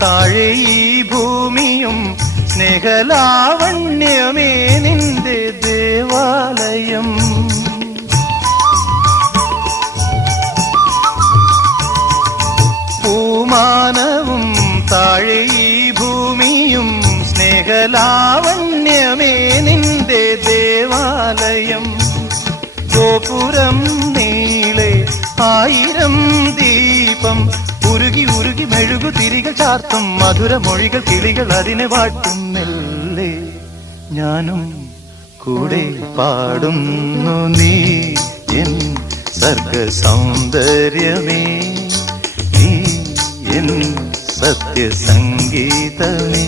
താഴെ ഈ ഭൂമിയും സ്നേഹലാവണ്യമേ നിന്റെ ദേവാലയം. പൂമാനവും താഴെ ഈ ഭൂമിയും സ്നേഹലാവണ്യമേ നിന്റെ ദേവാലയം. ഗോപുരം നീളെ 1000 ദീപം ഉരുകി ഉരുകി മെഴുകു തിരികൾ ചാർത്തും മധുരമൊഴികൾ കിളികൾ അതിനെ വാട്ടും. മെല്ലെ ഞാനും കൂടെ പാടുന്നു നീ എൻ സർഗ സൗന്ദര്യമേ, നീ എൻ സത്യസംഗീതമേ.